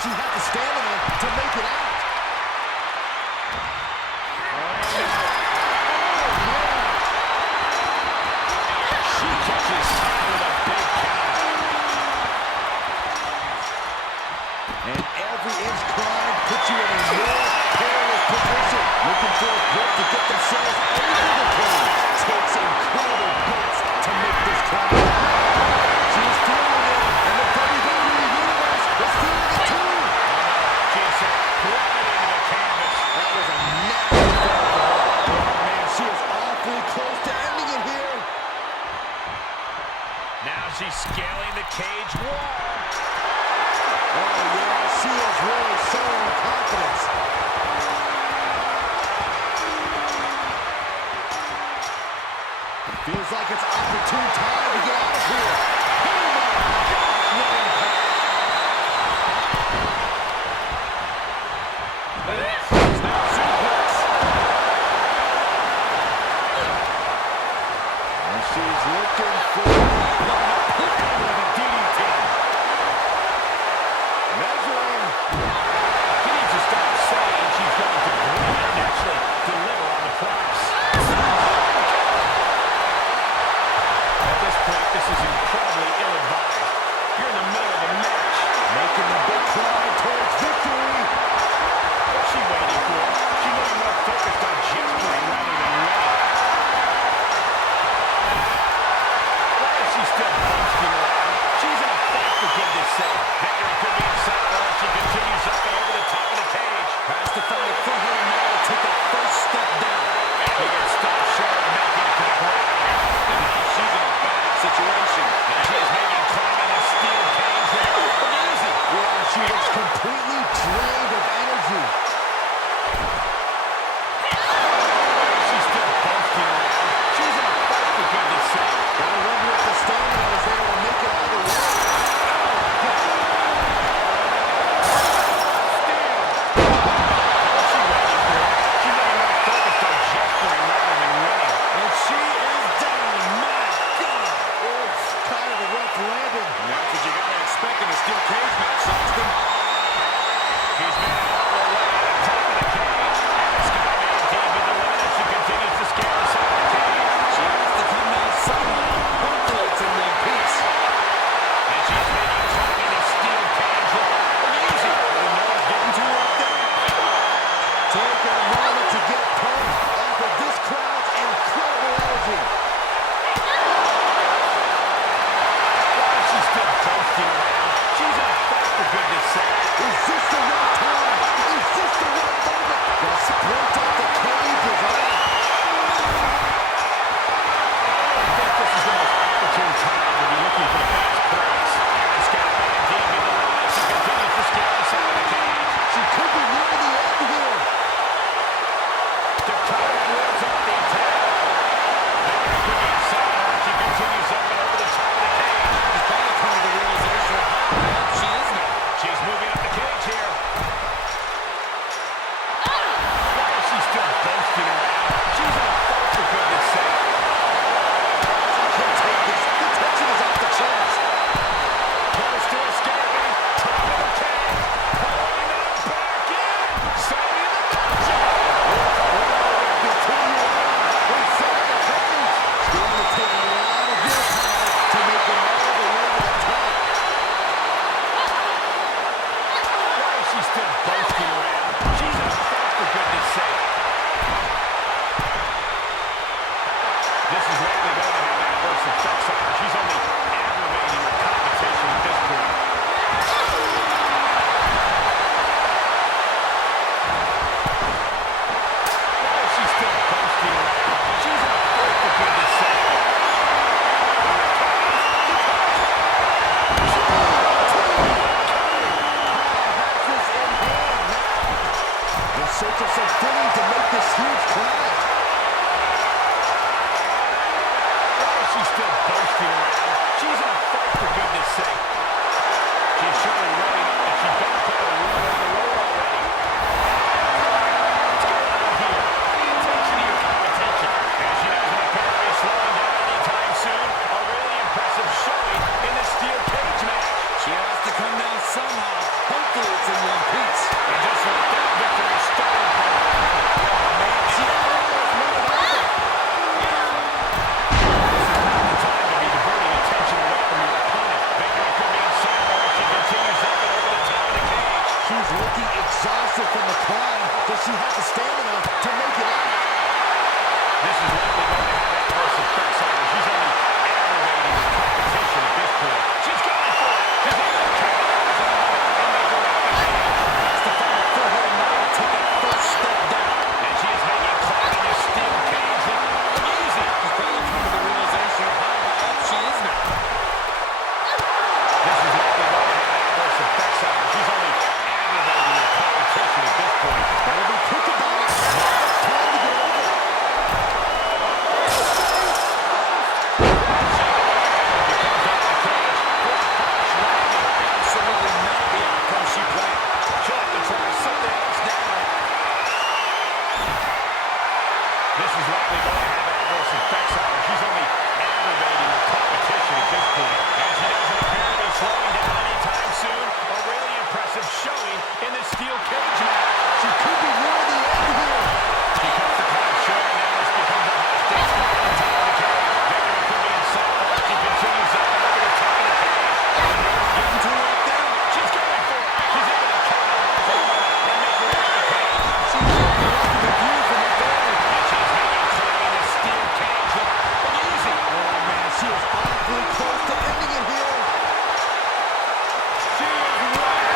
she had the stamina to make it out. She catches with a big count. And every inch climb puts you in a more perilous position. Looking for a grip to get themselves over the cage. Takes incredible guts to make this climb. She's feeling it, and the WWE Universe is feeling it too. She set right into the canvas. That was a nasty fall for her. Oh, man, she is awfully close to ending it here. Now she's scaling the cage wall. Oh, yeah, she is really showing confidence. Feels like it's opportune time to get out of here. Oh, my God, what impact. Now suplex. And she's looking for a DDT. Measuring. She needs to stop saying she's going to win and actually deliver on the promise. At this point, this is incredibly ill-advised. You're in the middle This is likely going to have adverse effects on her. She's only aggravating the competition at this point. She's going for it. She's able to capitalize on the moment and make her way to the cage. Has to find a foothold now to take that first step down. And she is hanging, climbing this steel cage. Look easy. She's probably come to the realization of how high up she is now. This is likely going to have adverse effects on her. She's only aggravating the competition at this point. Better be quick about it. Now it's time to get over. Absolutely not the outcome she planned. She'll have to try something else now. This is likely going to have adverse effects on her. She's only aggravating the competition at this point. And she doesn't appear to be slowing down anytime soon. A really impressive showing in this steel cage match. She could be near the end here. She cuts the time short, and now this becomes a high-stakes fight on top of the cage. Victory could be in sight. She continues up and over the top of the cage. Getting to her up there. She's going for it. She's able to capitalize on the moment and make her way to the cage. She's getting the rest of the view from up there. And she's hanging, climbing this steel cage. Look easy. Oh, man, she is awfully close to ending it here. She is right.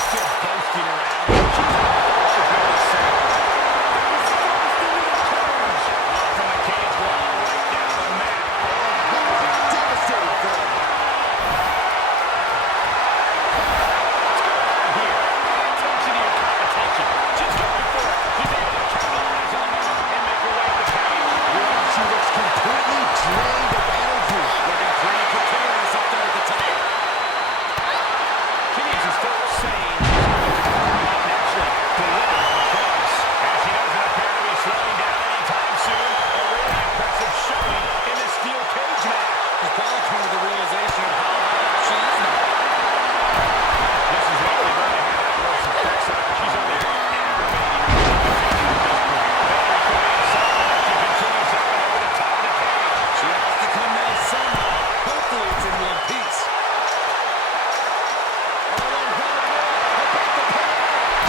she's still boasting around. She's on fire for goodness sake. From the cage wall right down the mat. Devastating for her. What's going on here? Pay attention to your competition. She's going for it. She's able to capitalize on it and make her way to the cage. Well, she looks completely drained of energy. Looking pretty precarious up there at the top. She needs to stop saying she's going to quite naturally deliver the promise. And she doesn't appear to be slowing down anytime soon. A really impressive showing in this steel cage match. She's probably come to the realization of how hot she is now. This is likely going to have adverse effects on her. She's only aggravating her competition at this point. Bailey could be inside her if she continues up and over the top of the cage. She has to come down somehow. Hopefully it's in one piece.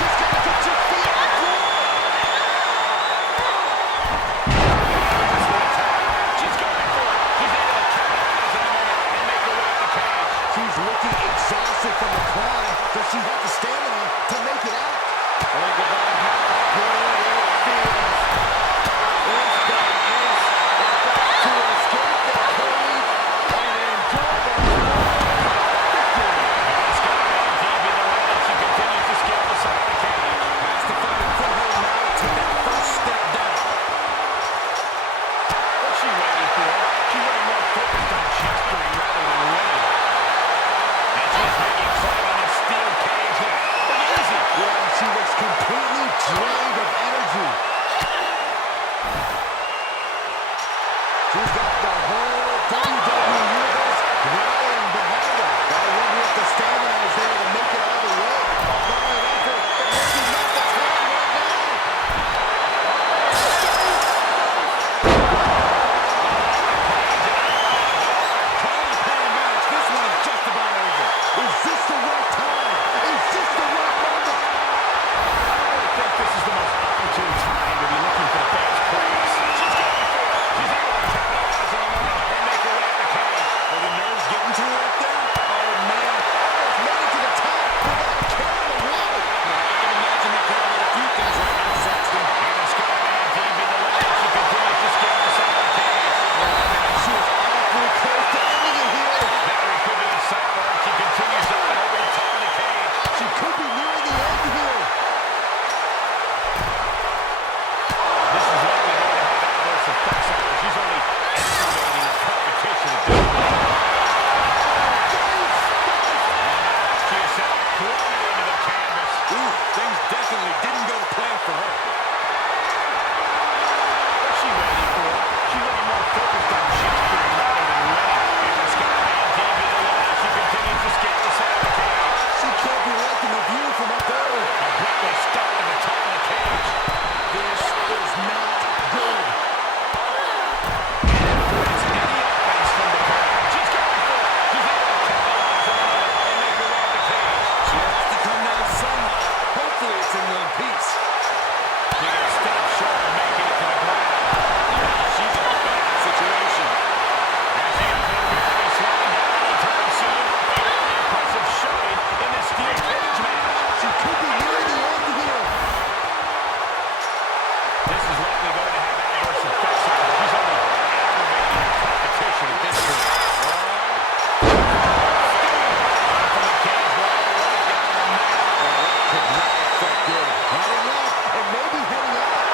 Just gotta get your feet on the floor. She's going for it. She's able to capitalize on the moment and make her way up the cage. She's looking exhausted from the climb. Does she have the stamina to make it out? Think about how good it feels. It's got this. To escape the cage and enjoy the victory. It's got to be deep in the way that she continues to scale the side of the cage. Has to find a foothold now to take that first step down. What's she waiting for? She's really more focused on gesturing rather than winning. And she's making climbing this steel cage look easy. Yeah, she looks completely drained of energy. She's got the whole WWE Universe rallying behind her. I wonder if the stamina is there to make it all the way. Fine effort, but maybe not the time right now. Tony Khan match. This one is just about over. Is this the right time? Is this the right moment? I think this is the most opportune time to be looking for the fans' praise. She's going for it. She's able to capitalize on the moment and make her way up the cage. Are the nerves getting to her up there? Oh, man. Almost made it to the top without a care in the world. I can imagine they care about a few things right now, Saxton. And it's got to be deep in the way that she continues to scale the side of the cage. She is awfully close to ending it here. Valerie could be inside of her if she continues up and over the top of the cage. She could be nearing the end here. This is likely going to have adverse effects on her. She's only aggravating her competition at this point. She is set plummeting into the canvas. Ooh, things definitely didn't go to plan for her. What's she waiting for? She's really more focused on gesturing rather than winning. And it's got to be deep in the way that she continues to scale the side of the cage. She can't be liking the view from up there. A breathless start to the top of the cage. This is not good. And avoids any offense from the crowd. She's going for it. She's able to capitalize on the moment and make her way up the cage. She has to come down somehow. Hopefully it's in one piece. She gets stopped short of making it to the ground. She's in a bad situation. And she doesn't appear to be slowing down anytime soon. A really impressive showing in this steel cage match. She could be near the end here. This is likely going to have adverse effects on her. She's only aggravating her competition at this point. From the cage wall right down the mat. Could not have felt good. Heading up and maybe heading out.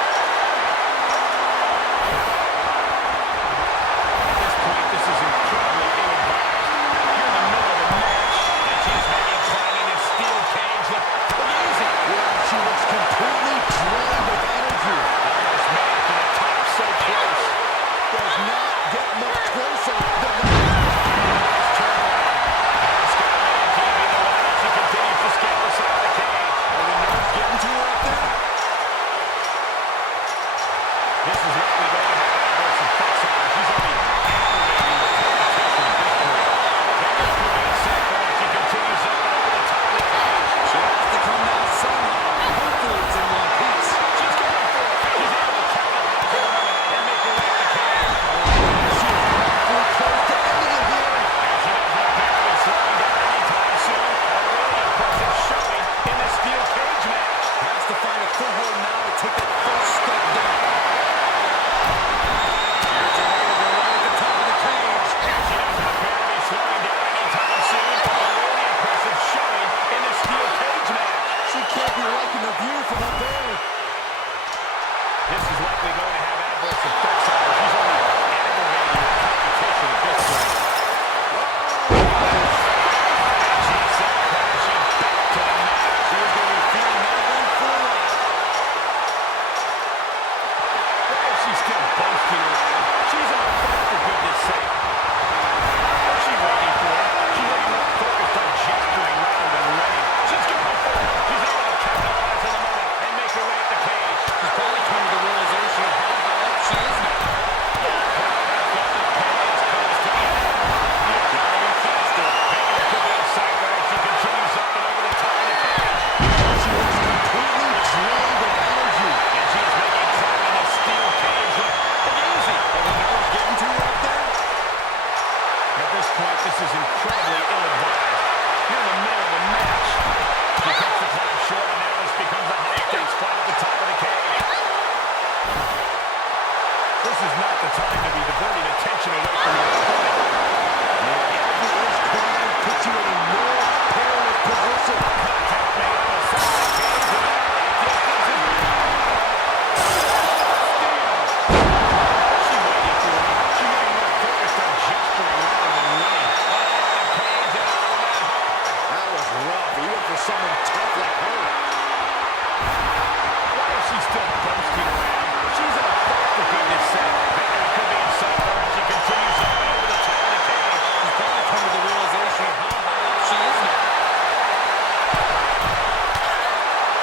At this point, this is incredibly ill-advised. You're in the middle of a match, and she's making climbing this steel cage look easy. Yeah, she looks completely drained of energy. Almost made it to the top, so close. Does not get much closer than that. Nice turnaround. It's got to be deep in the way that she continues to scale the side of the cage. Well, the for her now to take that first step down. Here's a maneuver right at the top of the cage. And she doesn't appear to be slowing down anytime soon. A really impressive showing in this steel cage match. She can't be liking the view from up there. This is likely going to have adverse effects on her. She's only aggravating her competition at this point. She's sent crashing back to the mat. She is going to be feeling that one for a while. Why is she still boasting around? She's on fire, for goodness sake. What's she waiting for? She's already more focused on gesturing rather than running. She's going for it. She's able to capitalize on the moment and make her way at the cage. She's probably come to the realization of how high up she is now. This is incredibly ill-advised. You're in the middle of a match. She cuts the clock short, and now this becomes a high-stakes fight at the top of the cage. This is not the time to be diverting attention away from your opponent. Every inch climb puts you in a more perilous position. Contact made on the side of the cage. What's she waiting for? She's getting more focused on gesturing rather than running. That was rough, even for someone tough like her. Why is she still boasting around? She's in a fight, for goodness sake. Victory could be in sight for her as she continues up and over the top of the cage. She's probably come to the realization of how high up she is now.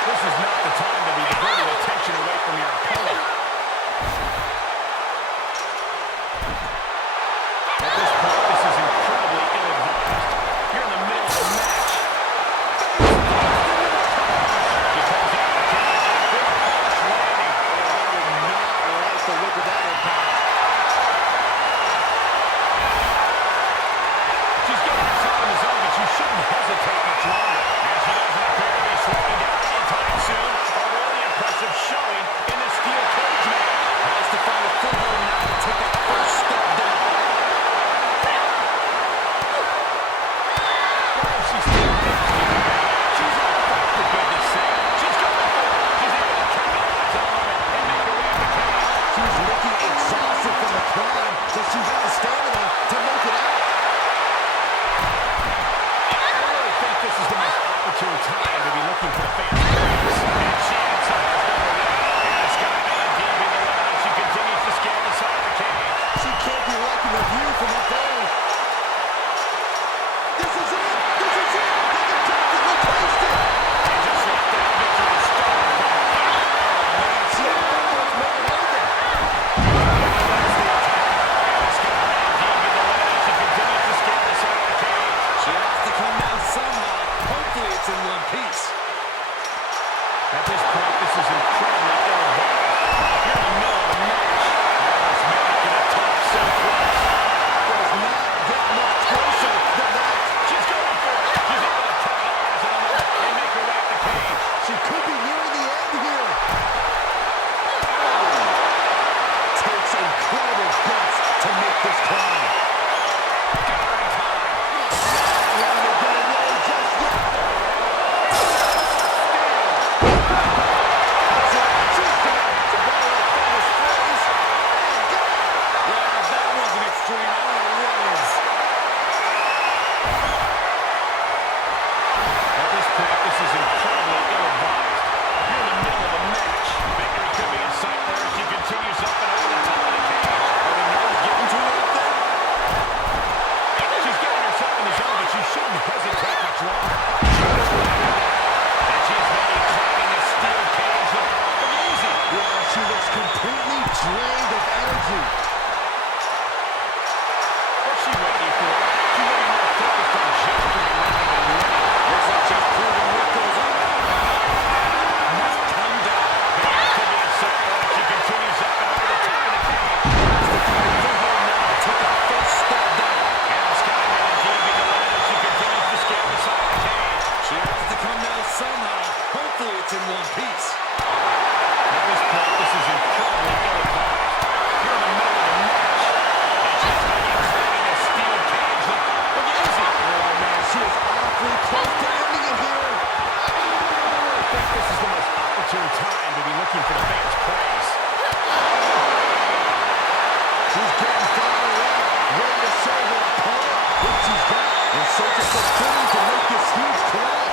This is not the time to be diverting attention away from your opponent. At this point, this is incredibly ill-advised. You're in the middle of a match. She comes out of the cage with a harsh landing. I would not like the look of that impact. She's getting herself in the zone, but she shouldn't hesitate much longer. And she doesn't appear to be slowing down anytime soon. A really impressive showing in the steel cage match. Has to find a foothold now to take that first step down. Why is she still boasting around? She's on fire, for goodness sake. She's going for it. She's able to capitalize on the moment and make her way at the cage. She's looking exhausted from the climb. Does she have the stamina to make it out? I really think this is the most opportune time to be looking for the fans' praise. And she answers number one. And the skyline deep in the limit as she continues to scan the side of the cage. She can't be liking the view from up there. This is it! This is it! They can tactically taste it! And just like that, victory started for her. Man, she almost made it over. That's the attack. And the skyline deep in the limit as she continues to scan the side of the cage. She has to come down somehow. Hopefully it's in one piece. At this point, this is incredibly ill-advised. You're in the middle of a match. This man can attack so close. Does not get much closer than that. She's going for it. She's able to capitalize on the moment and make her way at the cage. She could be nearing the end here. Takes incredible guts to make this climb. Got her in time. Not ready to get away just yet. That's it. She's got it. To borrow a famous phrase. Yeah, if that wasn't extreme, I don't know what is. At this point, this is incredibly ill-advised. You're in the middle of a match. Victory could be in sight for her as she continues up and over the top of the cage. Are the nerves getting to her up there? She's getting herself in the zone, but she shouldn't hesitate much longer. And she's maybe climbing the steel cage look awful easy. Yeah, she looks completely drained of energy. What's she waiting for? She's already more focused on gesturing rather than running. Looks like she's proving what goes on. Must come down. Victory could be in sight for her as she continues up and over the top of the cage. Has to find a foothold now to take that first step down. And the skyline deep in the limit as she continues to scan the side of the cage. She has to come down somehow. Hopefully it's in one piece. opportune time to be looking for the fans' praise. She's getting fired up, ready to show her opponent what she's got, and searching for footing to make this huge claim.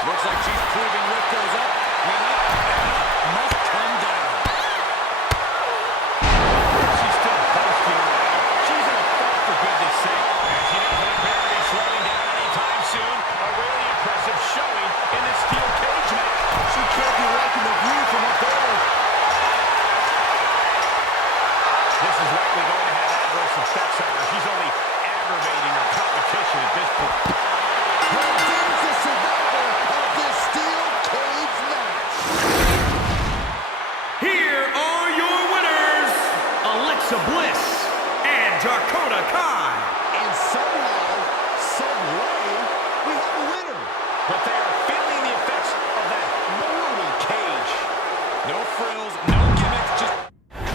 Looks like she's proving what goes up. Alexa Bliss and Dakota Kai. And some